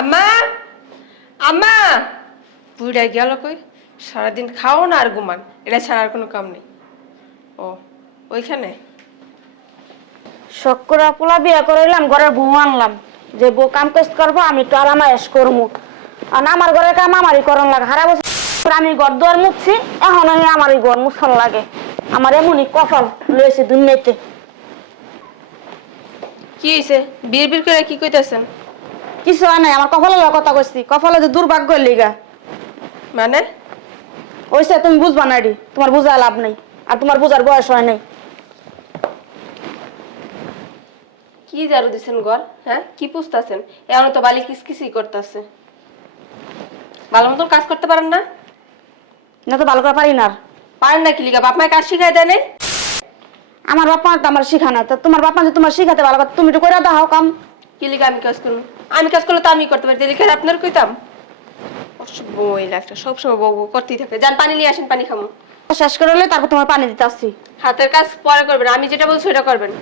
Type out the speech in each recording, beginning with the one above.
আম্মা আম্মা। বুড়া গেল কই? সারাদিন খাও না আর ঘুমান। এটা ছাড়া আর কোনো কাম নেই। ও ওইখানে? শখ করে পোলা বিয়ে করাইলাম ঘরের বউ আনলাম। যে বউ কাম কাজ করব আমি একটু এস করব আর আমার ঘরের কাম আমারই করন লাগে। হারা বছর আমি ঘর দুয়ার মুছছি এখন আমি আমারই ঘর মুছন লাগে। আমার এমনই কপাল লয়েছে দুনিয়াতে। কি হয়েছে বিড় বিড় করে কি কইতেছেন? কিছু হয় নাই আমার কপালের লগে কথা কইছি কপালে যে দুর্ভাগ্য লিগা। মানে? ওইসে তুমি বুঝবা না তোমার বুঝা লাভ নাই আর তোমার বুঝার বয়স হয় নাই। কি জারু দিছেন ঘর হ্যাঁ? কি পুষতাছেন এখন তো বালি কিসকিসই করতেছে। ভালো মতন কাজ করতে পারেন না? না তো ভালো করে পারি না আর। পারেন না কি লিগা? বাপ মায়ের কাজ শিখাই দেয় নাই? আমার বাপ মা তো আমার শিখা না তোমার বাপ মা যে তোমার শিখাতে ভালো তুমি একটু করে দাও কাম। কি আমি কাজ করব আমি কাজ করলে তো আমি করতে পারি আপনার কইতাম? অসভ্য মহিলা একটা সবসময় বউ বউ করতেই থাকে। যান পানি নিয়ে আসেন পানি খামো। শেষ করে হলে তারপর তোমার পানি দিতে আসছি। হাতের কাজ পরে করবেন আমি যেটা বলছি ওটা করবেন।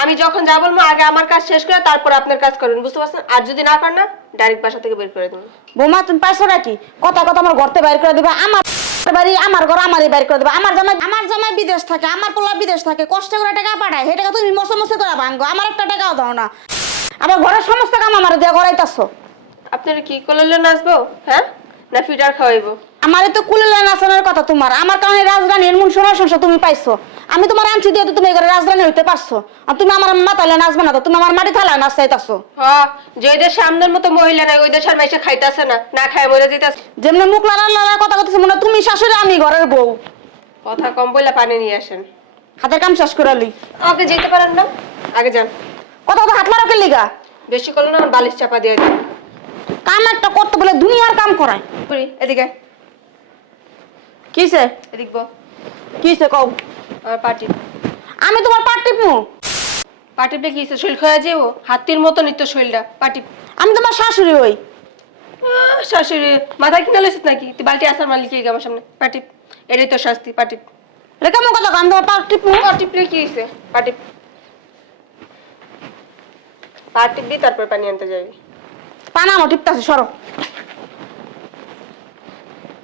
আমি যখন যা বলব আগে আমার কাজ শেষ করে তারপর আপনার কাজ করবেন বুঝতে পারছেন? আর যদি না পারেন না ডাইরেক্ট বাসা থেকে বের করে দেবো বৌমা তুমি পাইছো নাকি? কথা কথা আমার ঘরতে বাইর করে দিবা আমার বাড়ি আমার ঘর আমারই বাইর করে দিবা। আমার জামাই আমার জামাই বিদেশ থাকে আমার পোলা বিদেশ থাকে কষ্ট করে টাকা পাঠায় সেই টাকা তুমি মশে মশে করে ভাঙ্গো আমার একটা টাকাও দাও না। আমার ঘরের সমস্ত কাম আমার দিয়ে করাইতাছো আপনারা কি করলে নাচবো? হ্যাঁ? না ফিডার খাওয়াইবো? আমার তো কুলিলে নাচানোর কথা তোমার। আমার কারণে রাজধানী এমন সোনার সংসার তুমি পাইছো। আমি তোমার আনছি দিয়ে তো তুমি এবারে রাজধানী হইতে পারছ। আর তুমি আমার মাথালে নাচবে না তো তুমি আমার মাটি থালায় নাচাইতাছো। হ যে দেশে আমদের মতো মহিলা নাই ওই দেশের মাইসে খাইতেছে না না খায় মরে যেতেছে যেমনি মুখ লাড়া লাড়া কথা কথা মনে হয় তুমি শাশুড়ি আমি ঘরের বউ। কথা কম বলে পানি নিয়ে আসেন। হাতের কাম শেষ করে লি। আগে যেতে পারেন না? আগে যান। কথা কথা হাত মারো লিগা? বেশি করলে না বালিশ চাপা দিয়ে দিন কাম একটা করতে বলে দুনিয়ার কাম করায়। করি এদিকে। কিসে? এদিক বো। কিসে কও? আমার পার্টি আমি তোমার পাট টিপু পাটিপটা কি শরীর খয়া যাব হাতির মতো নিত্য শরীরটা পাটি। আমি তোমার শাশুড়ি হই। শাশুড়ি মাথায় কিনা লইছিস নাকি? তুই বালতি আসার মালিক আমার সামনে। পাটিপ এটাই তো শাস্তি পাটিপ রে কেমন কথা? আমি তোমার পাট টিপু পাটিপলে কি হয়েছে পাটিপ পাটিপ দিয়ে তারপর পানি আনতে যাবি। পানা আমার টিপতাছে সরো।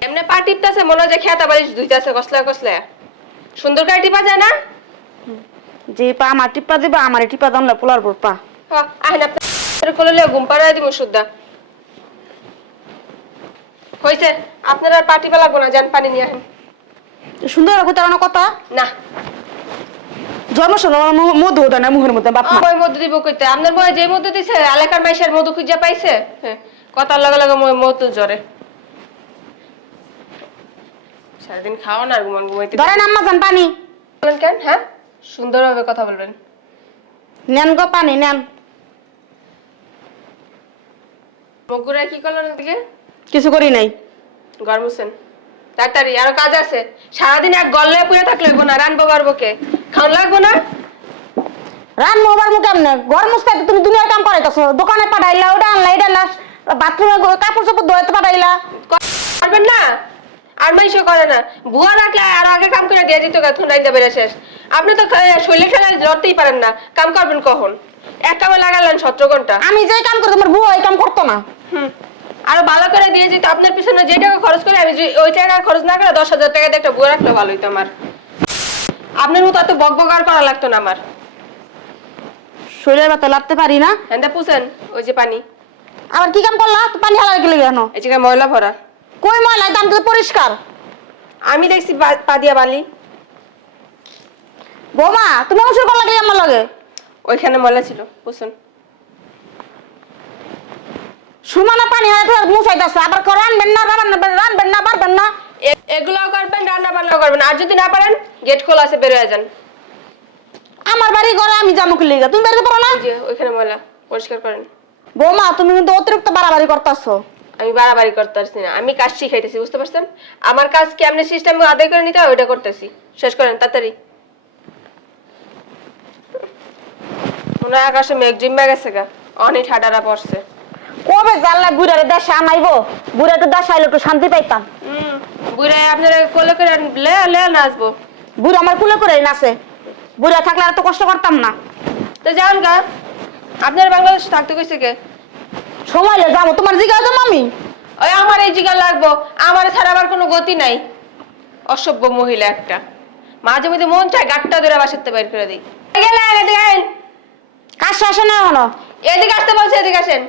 এমনি পা টিপতেছে মনে হয় যে খেতা বালিশ ধুইতেছে কসলা কসলা সুন্দর করে টিপা যায় না? যে পা আমার টিপা দিবা আমার টিপা দাম না পোলার পর পা। আহেন আপনার করলে ঘুম পাড়ায় দিব সুদ্ধা। হয়েছে আপনার পাটি লাগবো না যান পানি নিয়ে আসেন সুন্দর কথা না কথা? না। জন্ম শোনো মধু ওটা না মুখের মধ্যে বাপ মধু দিব কইতে। আপনার বই যে মধু দিছে এলাকার মাইশের মধু খুঁজে পাইছে? হ্যাঁ কথার লগে লগে মধু সারাদিন খাও না আর ঘুমান ঘুমাইতে ধরেন আম্মা যান পানি। বলেন কেন? হ্যাঁ? সুন্দরভাবে কথা বলবেন। নেন গো পানি নেন। কি করলেন দিকে কিছু করি নাই। গরমুছেন তাড়াতাড়ি আরও কাজ আছে। সারাদিন এক পুড়ে থাকলে হইব না রানবো পারব কে খাওয়ান লাগবো না? রান মোবার ঘর মুছতে তুমি দুনিয়ার কাম করাইতেছো। দোকানে পাঠাইলা ওটা আনলা এটা আনলা বাথরুমে কাপড় চাপড় ধোয়াতে পাঠাইলা। করবেন না? আর মাইশো করে না। বুয়া রাখলে আর আগে কাম করে দিয়ে দিত রাইতে বেড়ে শেষ। আপনি তো শরীরে খেলা লড়তেই পারেন না। কাম করবেন কখন? এক কামে লাগালেন সতেরো ঘণ্টা। আমি যে কাম করি তোমার বুয়া এই কাম করতো না। হুম। আরও ভালো করে দিয়ে যেত আপনার পিছনে যে টাকা খরচ করে আমি ওই টাকা খরচ না করে দশ হাজার টাকা দিয়ে একটা বুয়া রাখলে ভালো হইতো আমার। আপনার মতো এত বক বক আর করা লাগতো না আমার। শরীরের ব্যথা লাগতে পারি না। হ্যাঁ পুষেন ওই যে পানি। আবার কি কাম করলা? তো পানি হালা গেলে কেন? এই জায়গায় ময়লা ভরা। কই ময়লা? দাম তো পরিষ্কার। আমি দেখছি বা- পা দিয়া বালি। বৌমা তুমি অংশুর করলা কি আমার লাগে? ওইখানে ময়লা ছিল বুঝছেন সুমানা পানি হালা তো আবার কর রানবেন না রানবেন রানবেন না পারবেন না। এগুলোও করবেন রান্না বান্নাও করবেন। আর যদি না পারেন গেট খোলা আছে বেরোয় যান। আমার বাড়ি ঘরে আমি জামুক লিগা? তুমি বেরোতে পারো না? যে ওইখানে ময়লা পরিষ্কার করেন। বৌমা তুমি কিন্তু অতিরিক্ত বাড়াবাড়ি করতেছো। আমি বাড়াবাড়ি করতে পারছি না। আমি কাজ শিখাইতেছি বুঝতে পারছেন? আমার কাজ কেমনে সিস্টেম আদায় করে নিতে হয় ওইটা করতেছি। শেষ করেন তাড়াতাড়ি। মনে হয় আকাশে মেঘ জিম্মা গেছে গা। অনেক ঠাডারা পড়ছে। কবে জানলা বুড়ার দেশে আনাইবো? বুড়া একটু দেশে আইলে একটু শান্তি পাইতাম। বুড়াই আপনারা কোলে করে লে লে নাচবো বুড়া আমার কুলে করে নাচে। বুড়া থাকলে আর তো কষ্ট করতাম না। তো যান গা আপনার বাংলাদেশে থাকতে কইছে কে? সময় হলে যাব তোমার জিজ্ঞাসা দেবো আমি? ওই আমার এই জিগা লাগবো আমার ছাড়া আবার কোনো গতি নাই। অসভ্য মহিলা একটা। মাঝে মধ্যে মন চায় গাটটা ধরে বাসাতে বের করে দিই। গেলে, এদিকে আসেন কাজ আসে না এখনও। এদিকে আসতে বলছে এদিকে আসেন।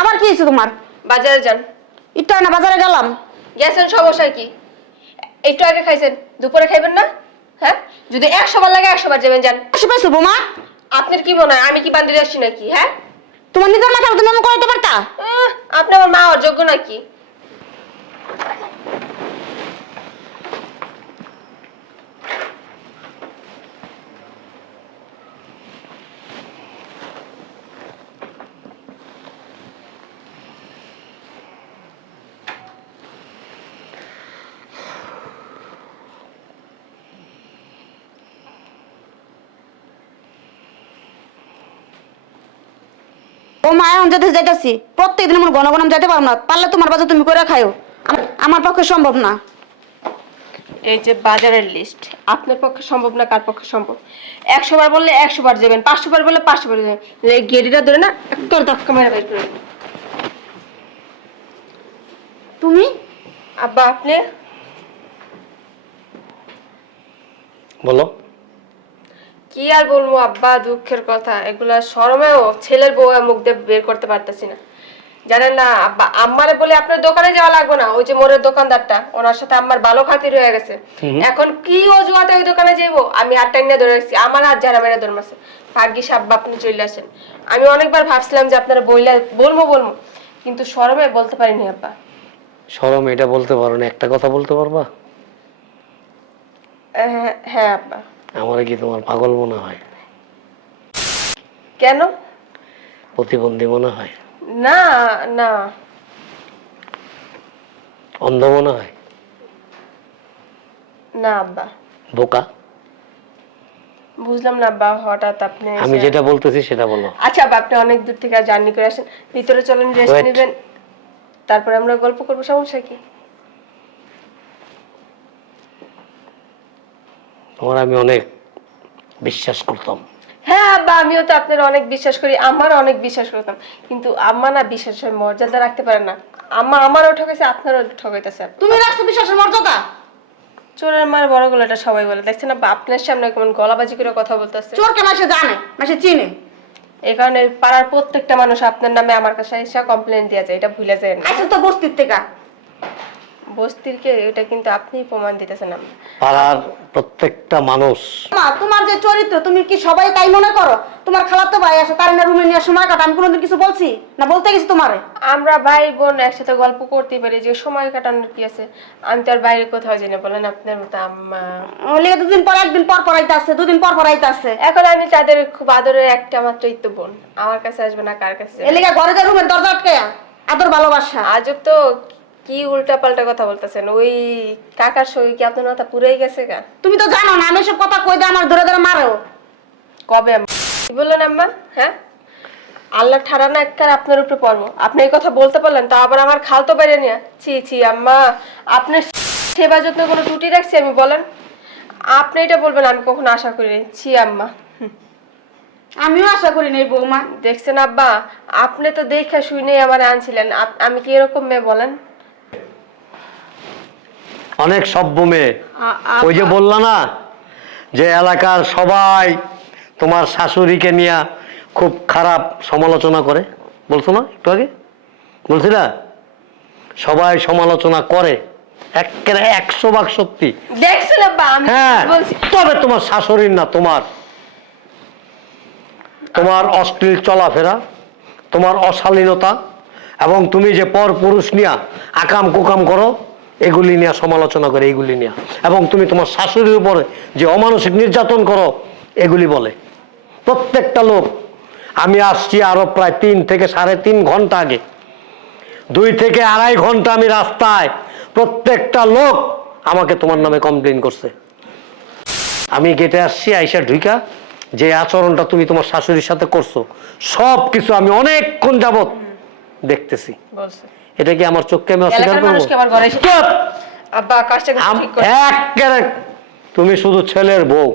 আবার কি হয়েছে তোমার? বাজারে যান। একটু না বাজারে গেলাম। গেছেন সমস্যা কি? একটু আগে খাইছেন দুপুরে খাইবেন না? হ্যাঁ? যদি একশো বার লাগে একশো বার যাবেন যান। আসে পাইছো মা। আপনার কি মনে হয়? আমি কি বান্ধবী আসছি নাকি? হ্যাঁ? তোমার নিজের মাথা তুমি পারতা? আপনি আমার মা অযোগ্য নাকি? ও মা এখন যেতে যাইতেছি প্রত্যেকদিন আমার ঘন ঘন আমি যাইতে পারব না পারলে তোমার বাজার তুমি করে খাইও। আমার- পক্ষে সম্ভব না। এই যে বাজারের লিস্ট আপনার পক্ষে সম্ভব না কার পক্ষে সম্ভব? একশো বার বললে একশো বার যাবেন পাঁচশো বার বললে পাঁচশো বার যাবেন। এই গেড়িটা ধরে না একদম ধাক্কা মেরে বের করে তুমি? আব্বা আপনি? বলো। কি আর বলব আব্বা দুঃখের কথা। এগুলা শরমেও ছেলের বউ মুখ দিয়ে বের করতে পারতেছি না। জানেন না আব্বা আম্মারে বলে আপনার দোকানে যাওয়া লাগবে না। ওই যে মোরের দোকানদারটা ওনার সাথে আমার ভালো খাতির হয়ে গেছে। এখন কি অজুহাতে ওই দোকানে যাইবো? আমি আটটা নিয়ে ধরে রাখছি। আমার আর যারা মেরে ধরে মারছে ভাগ্যিস আব্বা আপনি চলে আসেন। আমি অনেকবার ভাবছিলাম যে আপনারা বইলে বলব বলব। কিন্তু শরমে বলতে পারিনি আব্বা। সরম এটা বলতে পারো না। একটা কথা বলতে পারবা? আহ, হ্যাঁ আব্বা। আমার কি তোমার পাগল মনে হয়? কেন? প্রতিবন্ধী মনে হয়? না না। অন্ধ মনে হয়? না আব্বা। বোকা? বুঝলাম না আব্বা হঠাৎ আপনি আমি যেটা বলতেছি সেটা বলো। আচ্ছা আব্বা আপনি অনেক দূর থেকে জার্নি করে আসেন। ভিতরে চলেন রেস্ট নেবেন। তারপরে আমরা গল্প করব সমস্যা কি? তোমার আমি অনেক বিশ্বাস করতাম। হ্যাঁ আব্বা আমিও তো আপনার অনেক বিশ্বাস করি আমার অনেক বিশ্বাস করতাম। কিন্তু আম্মা না বিশ্বাসের মর্যাদা রাখতে পারে না। আম্মা আমারও ঠকাইছে আপনারও ঠকাইতেছে। তুমি রাখছো বিশ্বাসের মর্যাদা? চোরের মার বড় গলাটা সবাই বলে। দেখছেন আব্বা আপনার সামনে কেমন গলাবাজি করে কথা বলতেছে। চোরকে মাসে জানে মাসে চিনে। এই কারণে পাড়ার প্রত্যেকটা মানুষ আপনার নামে আমার কাছে এসে কমপ্লেন দেওয়া যায় এটা ভুলে যায় না। আসলে তো বস্তির থেকে। বস্তিরকে এটা কিন্তু আপনিই প্রমাণ দিতেছেন পাড়ার প্রত্যেকটা মানুষ। মা তোমার যে চরিত্র তুমি কি সবাই তাই মনে করো? তোমার খালাতো ভাই আছে তার না রুমে নিয়ে সময় কাটা আমি কোনোদিন কিছু বলছি? না বলতে গেছি তোমারে? আমরা ভাই বোন একসাথে গল্প করতে পারি যে সময় কাটানোর কি আছে? আমি তো আর বাইরে কোথাও যাই না বলেন আপনার মতো আম্মা। লিগে দুদিন পর একদিন পর পর আইতে আসছে দুদিন পর পর আইতে আসছে এখন আমি তাদের খুব আদরের একটা মাত্রই তো বোন। আমার কাছে আসবে না কার কাছে? এলিগা ঘরে যে রুমের দরজা আটকে আদর ভালোবাসা। আজব তো কি উল্টা পাল্টা কথা বলতেছেন? ওই কাকার সঙ্গে কি আপনার মাথা পুরাই গেছে গা? তুমি তো জানো না আমি সব কথা কই দিয়ে আমার ধরে ধরে মারো। কবে আম্মা? কি বললেন আম্মা? হ্যাঁ? আল্লাহ ঠারানা একবার আপনার উপরে পড়ব। আপনি এই কথা বলতে পারলেন তা আবার আমার খাল তো বেড়ে নিয়ে ছি ছি আম্মা আপনার সেবা যত্ন কোনো ত্রুটি রাখছি আমি বলেন। আপনি এটা বলবেন আমি কখনো আশা করি করিনি ছি আম্মা। আমিও আশা করি নাই বৌমা। দেখছেন আব্বা আপনি তো দেখে শুনে আমার আনছিলেন। আমি কি এরকম মেয়ে বলেন? অনেক সভ্য মেয়ে। ওই যে বললা না যে এলাকার সবাই তোমার শাশুড়িকে নিয়ে খুব খারাপ সমালোচনা করে। বলছো না একটু আগে? বলছি না? সবাই সমালোচনা করে। একেবারে একশো ভাগ সত্যি। হ্যাঁ তবে তোমার শাশুড়ির না তোমার। তোমার অশ্লীল চলাফেরা তোমার অশালীনতা এবং তুমি যে পর পুরুষ নিয়া আকাম কুকাম করো এগুলি নিয়ে সমালোচনা করে, এগুলি নিয়ে। এবং তুমি তোমার শাশুড়ির উপরে যে অমানসিক নির্যাতন করো, এগুলি বলে। প্রত্যেকটা লোক, আমি আসছি আরও প্রায় তিন থেকে সাড়ে তিন ঘণ্টা আগে। দুই থেকে আড়াই ঘণ্টা আমি রাস্তায়, প্রত্যেকটা লোক আমাকে তোমার নামে কমপ্লেন করছে। আমি গেটে আসছি, আইসা ঢুইকা, যে আচরণটা তুমি তোমার শাশুড়ির সাথে করছ সব কিছু আমি অনেকক্ষণ যাবত দেখতেছি। এটা কি আমার চোখকে আমি অস্বীকার করব? তুমি শুধু ছেলের বউ।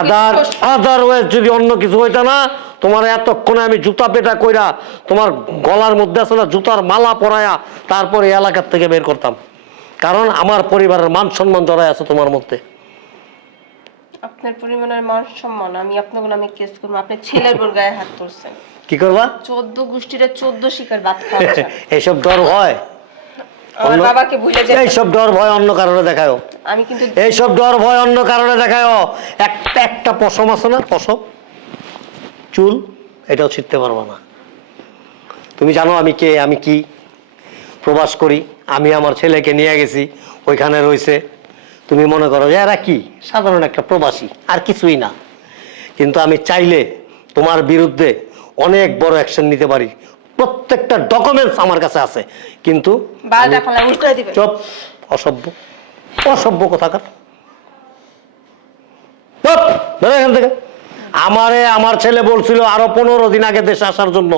আদার? আদারওয়াইজ যদি অন্য কিছু হইতো না তোমার এতক্ষণে আমি জুতা পেটা কইরা তোমার গলার মধ্যে আছে না জুতার মালা পরায়া তারপরে এলাকার থেকে বের করতাম। কারণ আমার পরিবারের মান সম্মান জড়াই আছে তোমার মধ্যে। আপনার পরিমাণের মান সম্মান আমি আপনার নামে কেস করব। আপনি ছেলের বোর গায়ে হাত তুলছেন। কি করবা? চোদ্দ গোষ্ঠীরা চোদ্দ শিকার বাদ খাওয়াচ্ছেন এইসব ডর ভয় আমার অন্য- বাবাকে ভুলে যে এইসব ডর ভয় অন্য কারণে দেখায়ও। আমি কিন্তু এইসব ডর ভয় অন্য কারণে দেখায়ও। একটা একটা পশম আছে না? পশম? চুল? এটাও ছিটতে পারব না। তুমি জানো আমি কে? আমি কি? প্রবাস করি। আমি আমার ছেলেকে নিয়ে গেছি। ওইখানে রয়েছে। তুমি মনে করো যে এরা কি? সাধারণ একটা প্রবাসী আর কিছুই না। কিন্তু আমি চাইলে তোমার বিরুদ্ধে অনেক বড় অ্যাকশন নিতে পারি। প্রত্যেকটা ডকুমেন্টস আমার কাছে আছে। কিন্তু চপ অসভ্য অসভ্য কোথাকার। এখান থেকে। আমারে আমার ছেলে বলছিল আরও পনেরো দিন আগে দেশে আসার জন্য।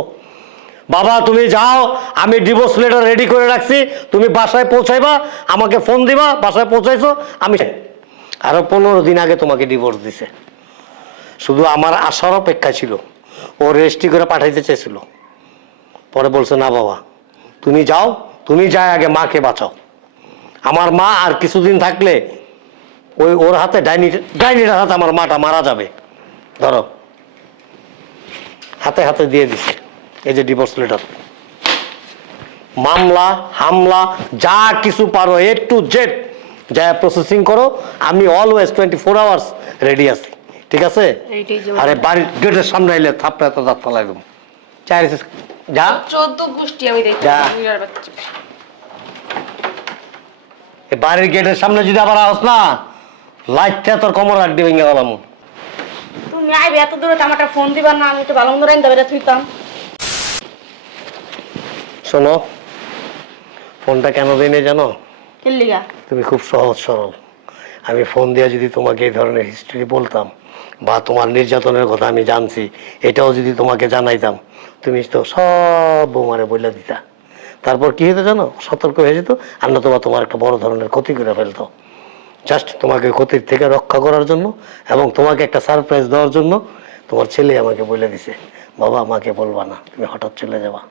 বাবা, তুমি যাও, আমি ডিভোর্স লেটার রেডি করে রাখছি, তুমি বাসায় পৌঁছাইবা, আমাকে ফোন দিবা, বাসায় পৌঁছাইছো, আমি আরও পনেরো দিন আগে তোমাকে ডিভোর্স দিছে। শুধু আমার আসার অপেক্ষা ছিল, ও রেজিস্ট্রি করে পাঠাইতে চেয়েছিল পরে বলছে, না বাবা, তুমি যাও, তুমি যাই আগে মাকে বাঁচাও। আমার মা আর কিছুদিন থাকলে ওই ওর হাতে ডাইনি, ডাইনিটার হাতে আমার মাটা মারা যাবে। ধরো, হাতে হাতে দিয়ে দিছে। এই যে ডিভোর্স লেটার মামলা হামলা যা কিছু পারো এ টু জেড যা প্রসেসিং করো আমি always twenty four hours ready আছি। ঠিক আছে? আরে বাড়ির গেটের সামনে এলে থাপড়া তো দাঁত ফেলাই দেবো। চাই যা। চোদ্দ গোষ্ঠী আমি দেখি বাড়ির গেটের সামনে যদি আবার আস না লাইটটা তোর কমর আড্ডি ভেঙে গেলাম। তুমি আইবে এত দূরে তো আমার ফোন দিবা না আমি একটু ভালো মন্দ রাইন্দা বেড়ে থুইতাম। শোনো ফোনটা কেন দিনে জানো? তুমি খুব সহজ সরল। আমি ফোন দিয়ে যদি তোমাকে এই ধরনের হিস্ট্রি বলতাম বা তোমার নির্যাতনের কথা আমি জানছি এটাও যদি তোমাকে জানাইতাম তুমি তো সব বৌমারে বলে দিতা। তারপর কি হতো জানো? সতর্ক হয়ে যেত আর না তোমার তোমার একটা বড় ধরনের ক্ষতি করে ফেলতো। জাস্ট তোমাকে ক্ষতির থেকে রক্ষা করার জন্য এবং তোমাকে একটা সারপ্রাইজ দেওয়ার জন্য তোমার ছেলে আমাকে বলে দিছে। বাবা আমাকে বলবা না তুমি হঠাৎ চলে যাবা।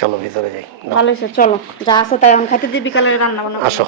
চলো ভিতরে যাই ভালো চলো। যা আছে তাই এখন খাইতে দিবি বিকালে রান্না বান্না আসো।